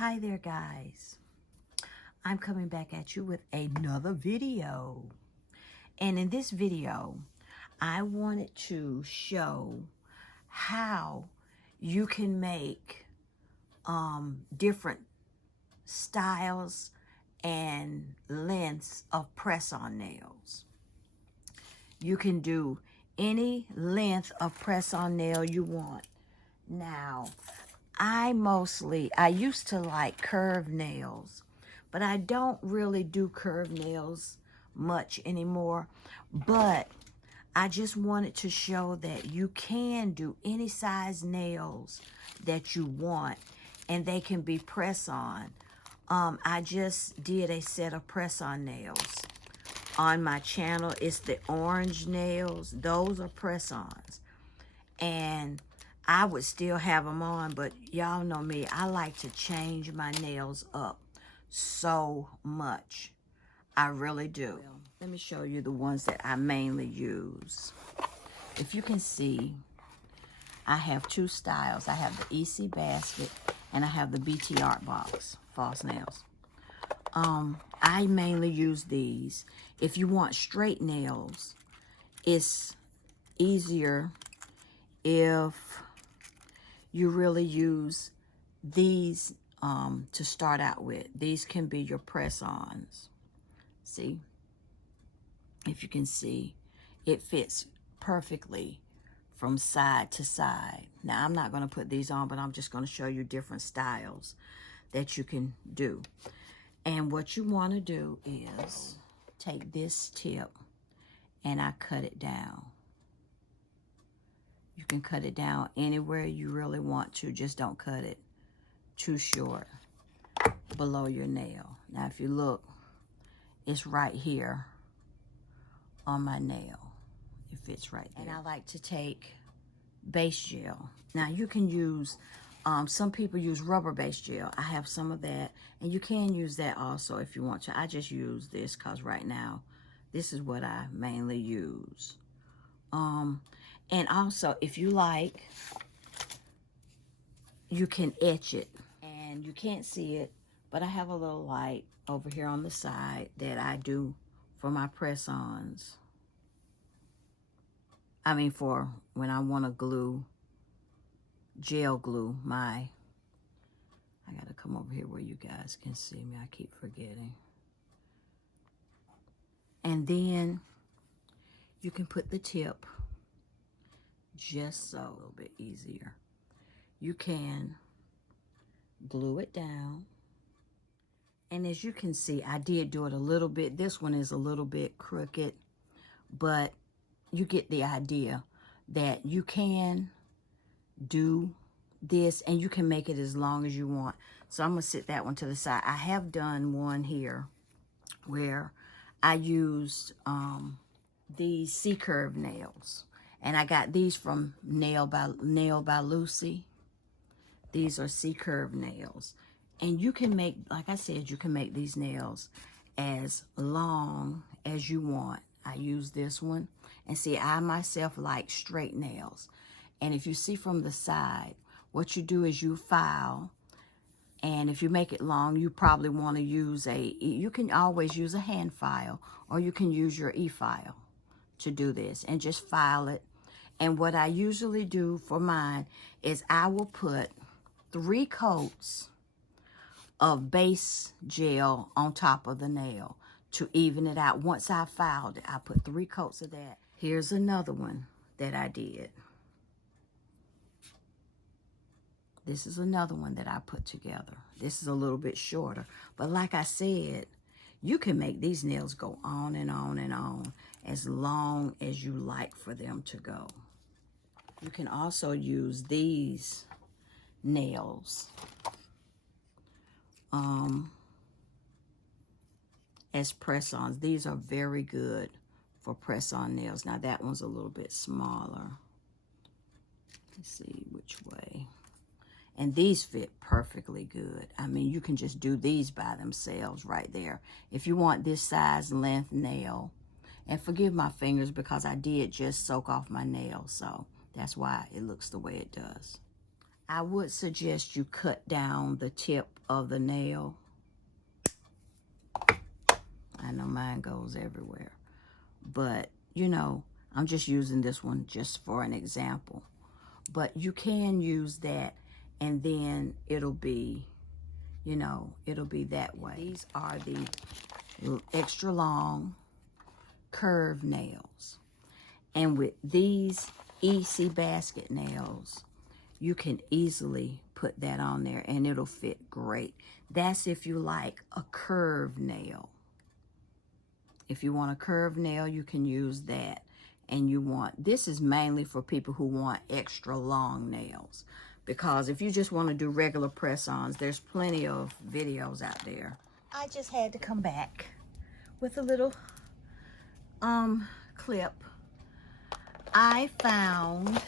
Hi there, guys. I'm coming back at you with another video. And in this video, I wanted to show how you can make different styles and lengths of press-on nails. You can do any length of press-on nail you want. Now, I used to like curved nails, but I don't really do curved nails much anymore. But I just wanted to show that you can do any size nails that you want, and they can be press-on. I just did a set of press-on nails on my channel. It's the orange nails. Those are press-ons. And I would still have them on, but y'all know me. I like to change my nails up so much. I really do. Well, let me show you the ones that I mainly use. If you can see, I have two styles. I have the EC Basket and I have the BT Art Box false nails. I mainly use these. If you want straight nails, it's easier if you really use these to start out with. These can be your press-ons. See? If you can see, it fits perfectly from side to side. Now, I'm not going to put these on, but I'm just going to show you different styles that you can do. And what you want to do is take this tip and I cut it down. You can cut it down anywhere you really want to. Just don't cut it too short below your nail. Now, if you look, it's right here on my nail. It fits right there. And I like to take base gel. Now, you can use, some people use rubber base gel. I have some of that. And you can use that also if you want to. I just use this because right now, this is what I mainly use. And also, if you like, you can etch it. And you can't see it, but I have a little light over here on the side that I do for my press-ons. I mean, for when I want to glue, gel glue I got to come over here where you guys can see me. I keep forgetting. And then you can put the tip just so, a little bit easier. You can glue it down. And as you can see, I did do it a little bit. This one is a little bit crooked, but you get the idea that you can do this and you can make it as long as you want. So I'm going to sit that one to the side. I have done one here where I used these C-curve nails. And I got these from Nail by Lucy. These are C-curve nails. And you can make, like I said, you can make these nails as long as you want. I use this one. And see, I myself like straight nails. And if you see from the side, what you do is you file. And if you make it long, you probably want to use you can always use a hand file, or you can use your e-file to do this. And just file it. And what I usually do for mine is I will put 3 coats of base gel on top of the nail to even it out. Once I filed it, I put 3 coats of that. Here's another one that I did. This is another one that I put together. This is a little bit shorter. But like I said, you can make these nails go on and on and on as long as you like for them to go. You can also use these nails as press-ons. These are very good for press-on nails. Now that one's a little bit smaller. Let's see which way. And these fit perfectly good. I mean, you can just do these by themselves right there. If you want this size length nail, and forgive my fingers because I did just soak off my nail, so that's why it looks the way it does. I would suggest you cut down the tip of the nail. I know mine goes everywhere, but you know, I'm just using this one just for an example. But you can use that, and then it'll be, you know, it'll be that way. These are the extra long curved nails. And with these EC basket nails, you can easily put that on there and it'll fit great. That's if you like a curved nail. If you want a curved nail, you can use that. And you want, this is mainly for people who want extra long nails. Because if you just want to do regular press-ons, there's plenty of videos out there. I just had to come back with a little clip. I found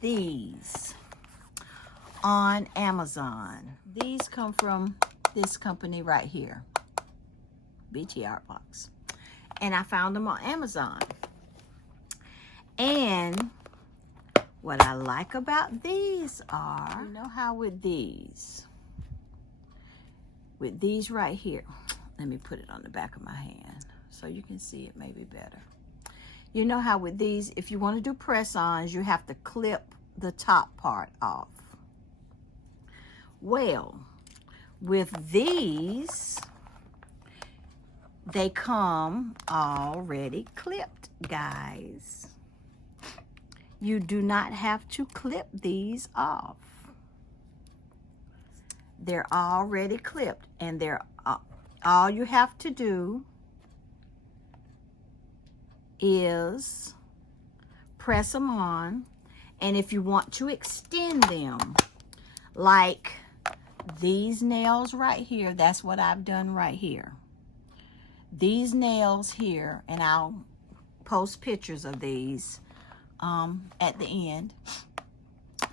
these on Amazon. These come from this company right here, BT Art Box. And I found them on Amazon. And what I like about these are, you know how with these right here, let me put it on the back of my hand so you can see it maybe better. You know how with these, if you want to do press-ons, you have to clip the top part off. Well, with these, they come already clipped, guys. You do not have to clip these off. They're already clipped, and they're all you have to do is press them on. And if you want to extend them, like these nails right here, that's what I've done right here. These nails here, and I'll post pictures of these at the end.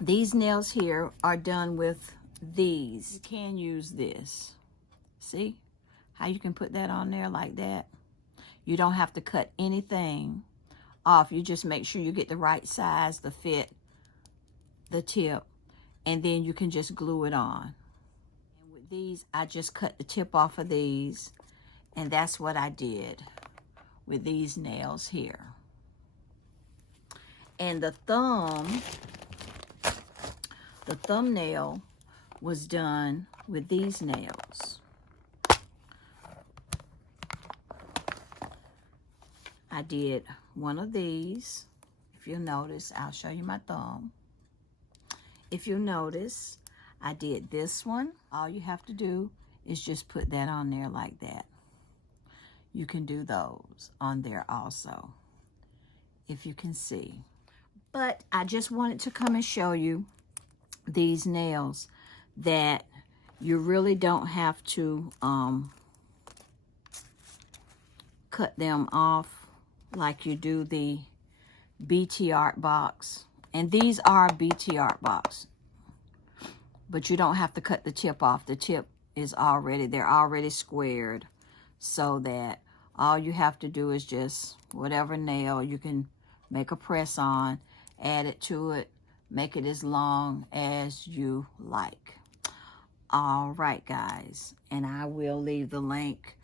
These nails here are done with these. You can use this. See how you can put that on there like that? You don't have to cut anything off. You just make sure you get the right size to fit the tip, and then you can just glue it on. And with these, I just cut the tip off of these, and that's what I did with these nails here. And the thumbnail was done with these nails. I did one of these. If you'll notice, I'll show you my thumb. If you'll notice, I did this one. All you have to do is just put that on there like that. You can do those on there also, if you can see. But I just wanted to come and show you these nails that you really don't have to cut them off like you do the BT Art Box. And these are BT Art Box, but you don't have to cut the tip off. The tip is already, they're already squared, so that all you have to do is just whatever nail you can make a press on, add it to it, make it as long as you like. All right, guys, and I will leave the link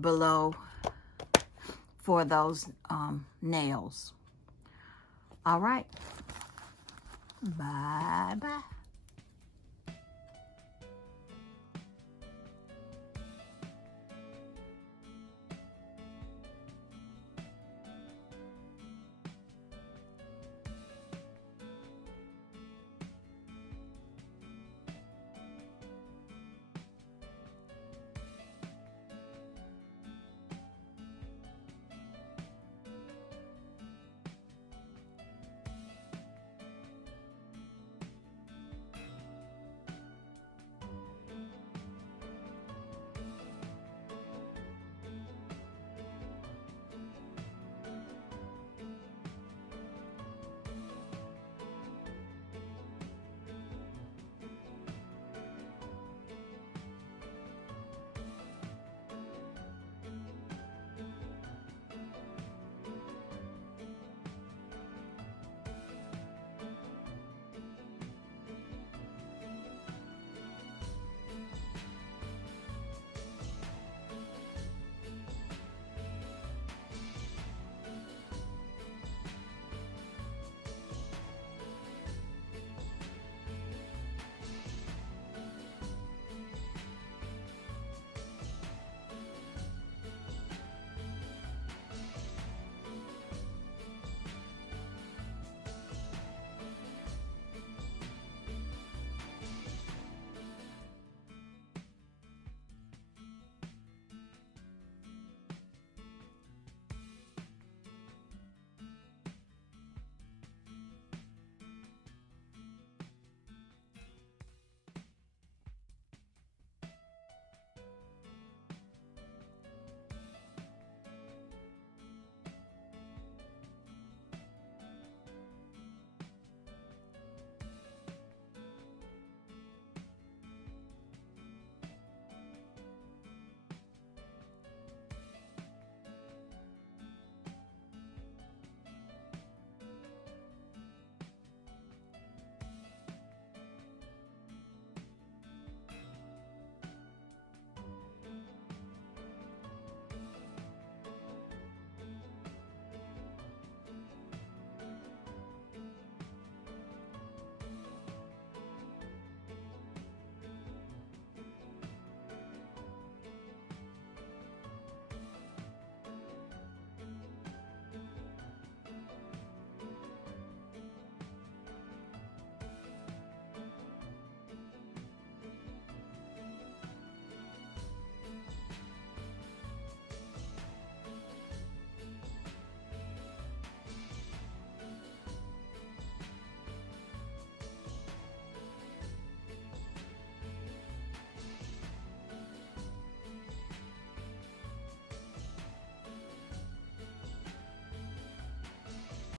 below for those nails. All right, bye-bye.